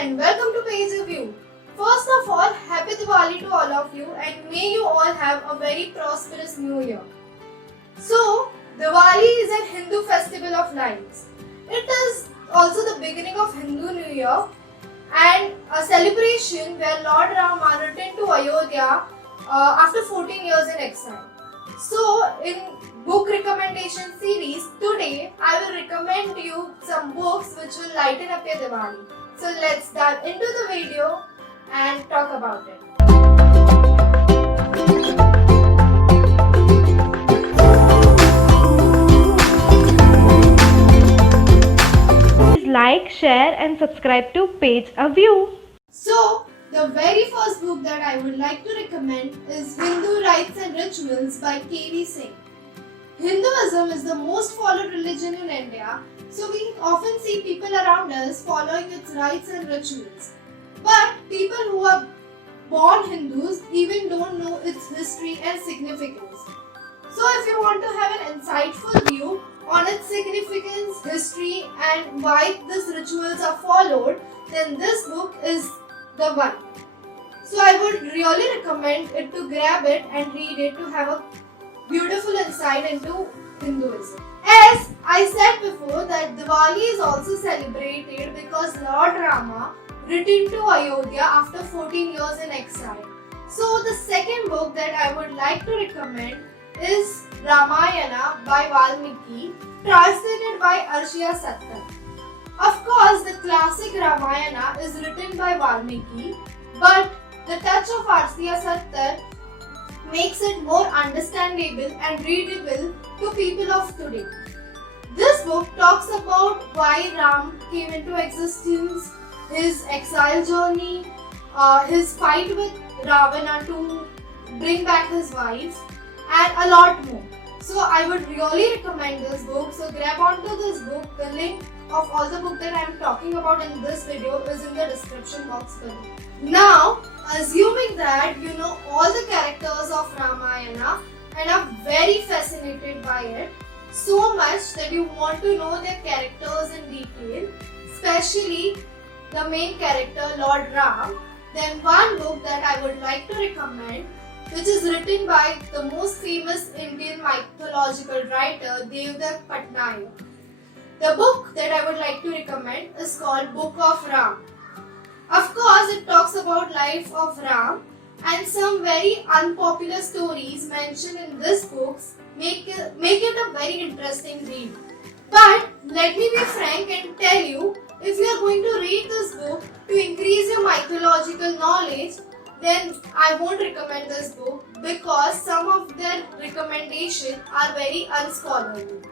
and welcome to Page Review. First of all, Happy Diwali to all of you and may you all have a very prosperous new year. So, Diwali is a Hindu festival of lights. It is also the beginning of Hindu New Year and a celebration where Lord Rama returned to Ayodhya after 14 years in exile. So, in book recommendation series, today I will recommend you some books which will lighten up your Diwali. So let's dive into the video and talk about it. Please like, share and subscribe to Page a View. So, the very first book that I would like to recommend is Hindu Rites and Rituals by K.V. Singh. Hinduism is the most followed religion in India, so we often see people around us following its rites and rituals. But people who are born Hindus even don't know its history and significance. So if you want to have an insightful view on its significance, history and why these rituals are followed, then this book is the one. So I would really recommend it to grab it and read it to have a beautiful insight into Hinduism. As I said before that Diwali is also celebrated because Lord Rama returned to Ayodhya after 14 years in exile. So the second book that I would like to recommend is Ramayana by Valmiki, translated by Arshia Sattar. Of course, the classic Ramayana is written by Valmiki, but the touch of Arshia Sattar makes it more understandable and readable to people of today. This book talks about why Ram came into existence, his exile journey, his fight with Ravana to bring back his wife, and a lot more. So I would really recommend this book. So grab onto this book. The link of all the book that I am talking about in this video is in the description box below. Now, assuming that you know all the characters of Ramayana and are very fascinated by it, so much that you want to know their characters in detail, especially the main character Lord Ram, then one book that I would like to recommend, which is written by the most famous Indian mythological writer Devdutt Pattnaik. The book that I would like to recommend is called Book of Ram. Of course, it talks about life of Ram and some very unpopular stories mentioned in this book make it a very interesting read. But let me be frank and tell you, if you are going to read this book to increase your mythological knowledge, then I won't recommend this book because some of their recommendations are very unscholarly.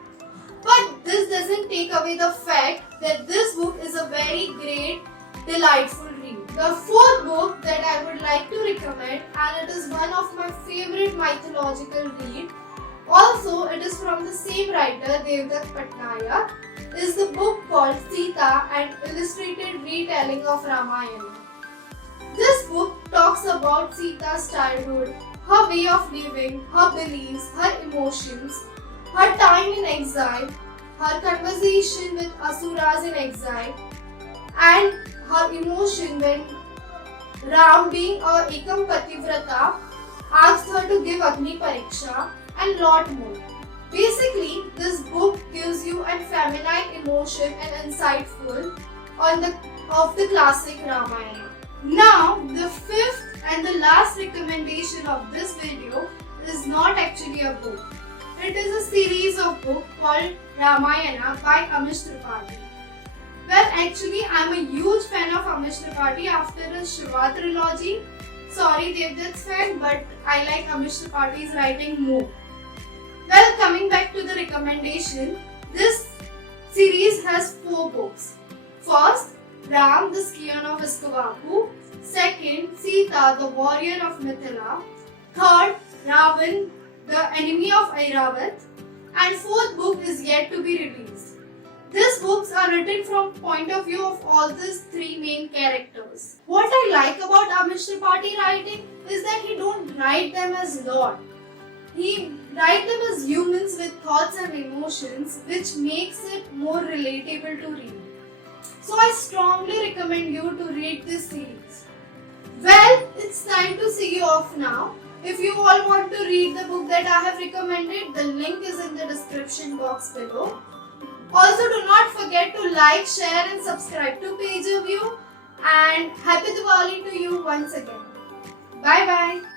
But this doesn't take away the fact that this book is a very great, delightful read. The fourth book that I would like to recommend, and it is one of my favorite mythological read, also it is from the same writer Devdutt Pattnaik, is the book called Sita, an illustrated retelling of Ramayana. This book talks about Sita's childhood, her way of living, her beliefs, her emotions, her time in exile, her conversation with Asuras in exile, and her emotion when Ram, being a Ekam Pativrata, asked her to give Agni Pariksha and lot more. Basically, this book gives you a feminine emotion and insightful of the classic Ramayana. Now, the fifth and the last recommendation of this video is not actually a book. It is a series of books called Ramayana by Amish Tripathi. Well, actually, I am a huge fan of Amish Tripathi after his Shiva trilogy. Sorry, Devdutt's fan, but I like Amish Tripathi's writing more. Well, coming back to the recommendation, this series has 4 books. First, Ram, the scion of Iskavaku. Second, Sita, the warrior of Mithila. Third, Ravan, the enemy of Airavat. And fourth book is yet to be released. These books are written from point of view of all these 3 main characters. What I like about Amish Tripathi writing is that he don't write them as Lord. He writes them as humans with thoughts and emotions, which makes it more relatable to read. So I strongly recommend you to read this series. Well, it's time to see you off now. If you all want to read the book that I have recommended, the link is in the description box below. Also, do not forget to like, share and subscribe to Page of You, and Happy Diwali to you once again. Bye bye.